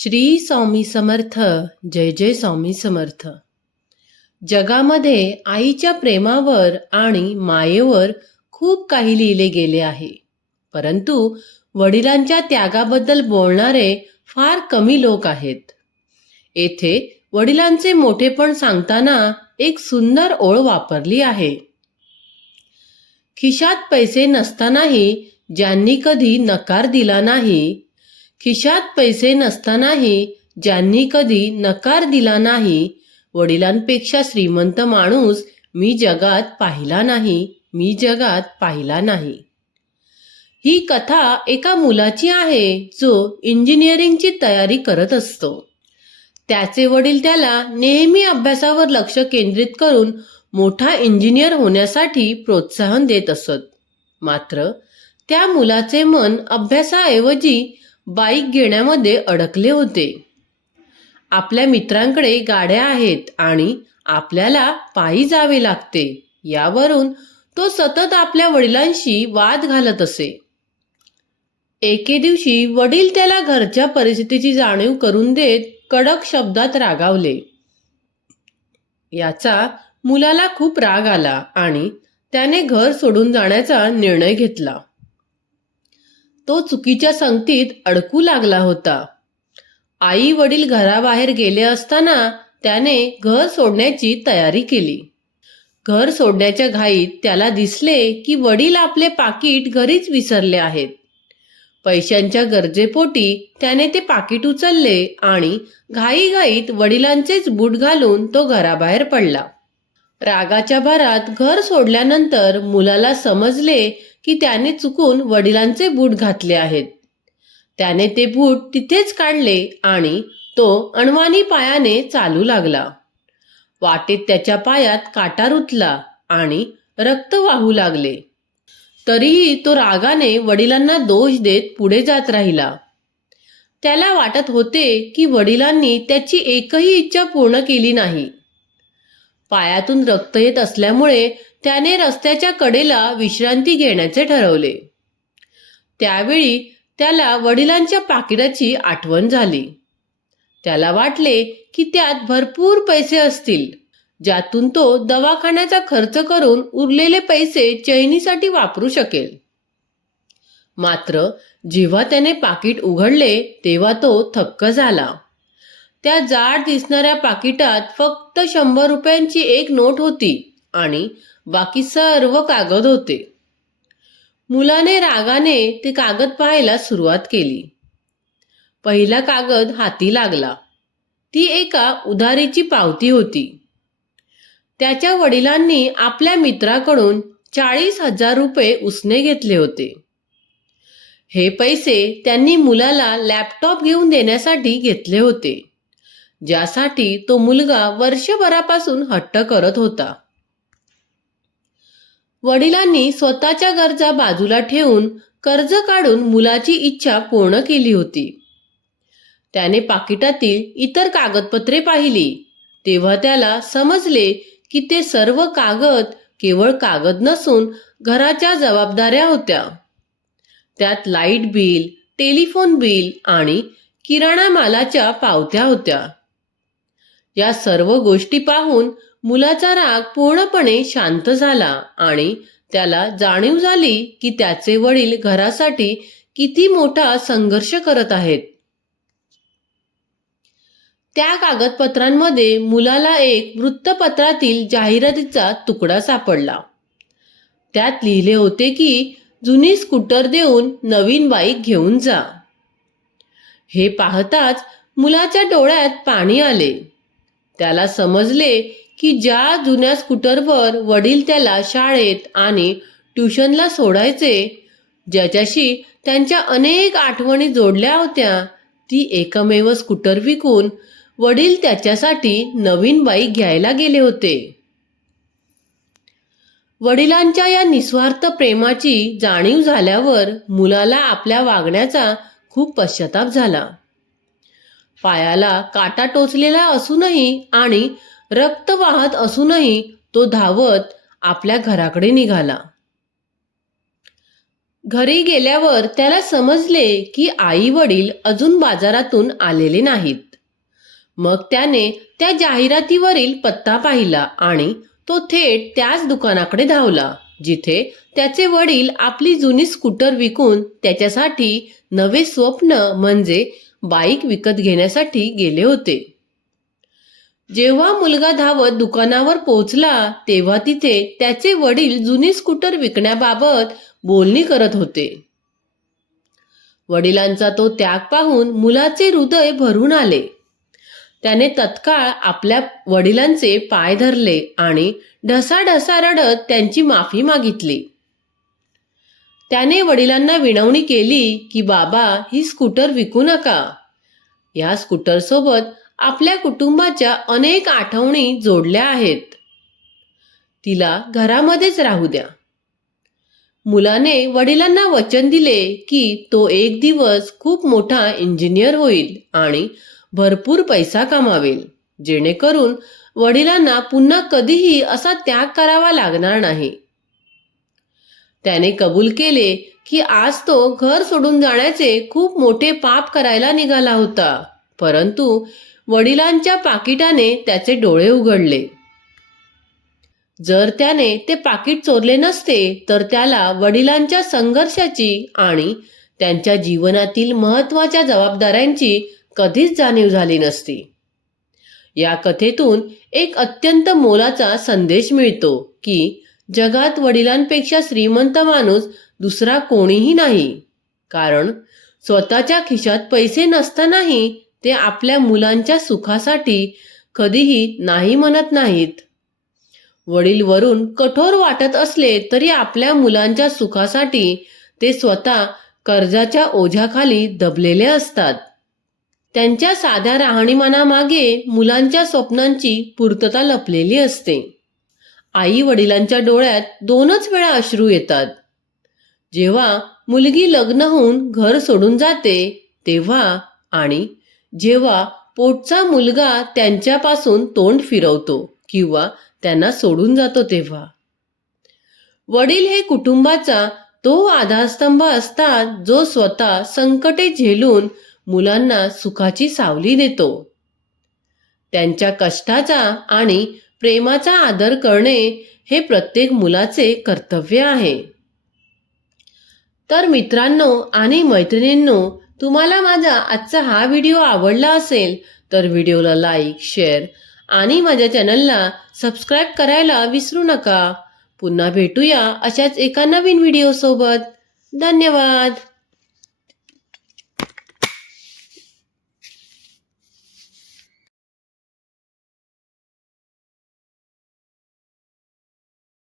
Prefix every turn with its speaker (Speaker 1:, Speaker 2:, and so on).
Speaker 1: श्री स्वामी समर्थ जय जय स्वामी समर्थ. जगामध्ये आईच्या प्रेमावर आणि मायेवर खूप काही लिहिले गेले आहे. परंतु वडिलांच्या त्यागाबद्दल बोलणारे फार कमी लोक आहेत. येथे वडिलांचे मोठेपण सांगताना एक सुंदर ओळ वापरली आहे. खिशात पैसे नसतानाही ज्यांनी कधी नकार दिला नाही खिशात पैसे नसतानाही ज्यांनी कधी नकार दिला नाही वडिलांपेक्षा श्रीमंत माणूस मी जगात पाहिला नाही मी जगात पाहिला नाही. ही कथा एका मुलाची आहे जो इंजिनिअरिंगची तयारी करत असतो. त्याचे वडील त्याला नेहमी अभ्यासावर लक्ष केंद्रित करून मोठा इंजिनियर होण्यासाठी प्रोत्साहन देत असत. मात्र त्या मुलाचे मन अभ्यासाऐवजी बाईक घेण्यामध्ये अडकले होते. आपल्या मित्रांकडे गाड्या आहेत आणि आपल्याला पायी जावे लागते. यावरून तो सतत आपल्या वडिलांशी वाद घालत असे. एके दिवशी वडील त्याला घरच्या परिस्थितीची जाणीव करून देत कडक शब्दात रागावले. याचा मुलाला खूप राग आला आणि त्याने घर सोडून जाण्याचा निर्णय घेतला. तो चुकीच्या संगतीत अडकू लागला होता. आई वडील घराबाहेर गेले असताना त्याने घर सोडण्याची तयारी केली. घर सोडण्याच्या घाईत त्याला दिसले की वडील आपले पाकिट घरीच विसरले आहेत. पैशांच्या गरजेपोटी त्याने ते पाकिट उचलले आणि घाईघाईत वडिलांचेच बूट घालून तो घराबाहेर पडला. रागाच्या भरात घर सोडल्यानंतर मुलाला समजले की त्याने चुकून वडिलांचे बूट घातले आहेत. त्याने ते बूट तिथेच काढले आणि तो अणवानी पायाने चालू लागला. वाटेत त्याच्या पायात काटा रुतला आणि रक्त वाहू लागले. तरीही तो रागाने वडिलांना दोष देत पुढे जात राहिला. त्याला वाटत होते की वडिलांनी त्याची एकही इच्छा पूर्ण केली नाही. पायातून रक्त येत असल्यामुळे त्याने रस्त्याच्या कडेला विश्रांती घेण्याचे ठरवले. त्यावेळी त्याला वडिलांच्या पाकिटाची आठवण झाली. त्याला वाटले की त्यात भरपूर पैसे असतील. ज्यातून तो दवाखान्याचा खर्च करून उरलेले पैसे चैनीसाठी वापरू शकेल. मात्र जेव्हा त्याने पाकिट उघडले तेव्हा तो थक्क झाला. त्या जाड दिसणाऱ्या पाकिटात फक्त शंभर रुपयांची एक नोट होती. आणि बाकी सर्व कागद होते. मुलाने रागाने ते कागद पाहायला सुरुवात केली. पहिला कागद हाती लागला. ती एका उधारीची पावती होती. त्याच्या वडिलांनी आपल्या मित्राकडून चाळीस हजार रुपये उसने घेतले होते. हे पैसे त्यांनी मुलाला लॅपटॉप घेऊन देण्यासाठी घेतले होते ज्यासाठी तो मुलगा वर्षभरापासून हट्ट करत होता. वडिलांनी स्वतःच्या गरजा बाजूला ठेवून कर्ज काढून मुलाची इच्छा पूर्ण केली होती. त्याने पाकिटातील इतर कागदपत्रे पाहिली. तेव्हा त्याला समजले की ते सर्व कागद केवळ कागद नसून घराच्या जबाबदाऱ्या होत्या. त्यात लाइट बिल टेलिफोन बिल आणि किराणा मालाच्या पावत्या होत्या. या सर्व गोष्टी पाहून मुलाचा राग पूर्णपणे शांत झाला आणि त्याला जाणीव झाली की त्याचे वडील घरासाठी किती मोठा संघर्ष करत आहेत. त्या कागदपत्रांमध्ये मुलाला एक वृत्तपत्रातील जाहिरातीचा तुकडा सापडला. त्यात लिहिले होते की जुनी स्कूटर देऊन नवीन बाईक घेऊन जा. हे पाहताच मुलाच्या डोळ्यात पाणी आले. त्याला समजले की ज्या जुन्या स्कूटरवर वडील त्याला शाळेत आणि ट्युशनला सोडायचे ज्याच्याशी त्यांच्या अनेक आठवणी जोडल्या होत्या ती एकमेव स्कूटर विकून वडील त्याच्यासाठी नवीन बाईक घ्यायला गेले होते. वडिलांच्या या निस्वार्थ प्रेमाची जाणीव झाल्यावर मुलाला आपल्या वागण्याचा खूप पश्चाताप झाला. पायाला काटा टोचलेला असूनही आणि रक्त वाहत असूनही तो धावत आपल्या घराकडे निघाला. घरी गेल्यावर त्याला समजले की आई वडील अजून बाजारातून आलेले नाहीत. मग त्याने त्या जाहिरातीवरील पत्ता पाहिला आणि तो थेट त्याच दुकानाकडे धावला जिथे त्याचे वडील आपली जुनी स्कूटर विकून त्याच्यासाठी नवे स्वप्न म्हणजे बाईक विकत घेण्यासाठी गेले होते. जेव्हा मुलगा धावत दुकानावर पोहोचला तेव्हा तिथे त्याचे वडील जुनी स्कूटर विकण्याबाबत बोलणी करत होते. वडिलांचा तो त्याग पाहून मुलाचे हृदय भरून आले. त्याने तत्काळ आपल्या वडिलांचे पाय धरले आणि ढसाढसा रडत त्यांची माफी मागितली. त्याने वडिलांना विनवणी केली की बाबा ही स्कूटर विकू नका. या स्कूटरसोबत आपल्या कुटुंबाच्या अनेक आठवणी जोडल्या आहेत. तिला घरामध्येच राहू द्या. मुलाने वडिलांना वचन दिले की तो एक दिवस खूप मोठा इंजिनियर होईल आणि भरपूर पैसा कमावेल जेणेकरून वडिलांना पुन्हा कधीही असा त्याग करावा लागणार नाही. त्याने कबूल केले की आज तो घर सोडून जाण्याचे खूप मोठे पाप करायला निघाला होता. परंतु वडिलांच्या पाकिटाने त्याचे डोळे उघडले. जर त्याने ते पाकिट चोरले नसते तर त्याला वडिलांच्या संघर्षाची आणि त्यांच्या जीवनातील महत्त्वाच्या जबाबदाऱ्यांची कधीच जाणीव झाली नसती. या कथेतून एक अत्यंत मोलाचा संदेश मिळतो की जगात वडिलांपेक्षा श्रीमंत माणूस दुसरा कोणीही नाही. कारण स्वतःच्या खिशात पैसे नसतानाही ते आपल्या मुलांच्या सुखासाठी कधीही नाही म्हणत नाहीत. वडील वरून कठोर वाटत असले तरी आपल्या मुलांच्या सुखासाठी ते स्वतः कर्जाच्या ओझ्याखाली दबलेले असतात. त्यांच्या साध्या राहणीमानामागे मुलांच्या स्वप्नांची पूर्तता लपलेली असते. आई वडिलांच्या डोळ्यात दोनच वेळा अश्रू येतात. जेव्हा मुलगी लग्न होऊन घर सोडून जाते तेव्हा आणि जेव्हा पोटचा मुलगा त्यांच्यापासून तोंड फिरवतो किंवा त्यांना सोडून जातो तेव्हा. वडील हे कुटुंबाचा तो आधारस्तंभ असतात जो स्वतः संकटे झेलून मुलांना सुखाची सावली देतो. त्यांच्या कष्टाचा आणि प्रेमाचा आदर करणे हे प्रत्येक मुलाचे कर्तव्य आहे. तर मित्रांनो आणि मैत्रिणींनो तुम्हाला माझा आजचा हा व्हिडिओ आवडला असेल तर व्हिडिओला लाईक शेअर आणि माझ्या चॅनलला सबस्क्राईब करायला विसरू नका. पुन्हा भेटूया अशाच एका नवीन व्हिडिओसोबत. धन्यवाद!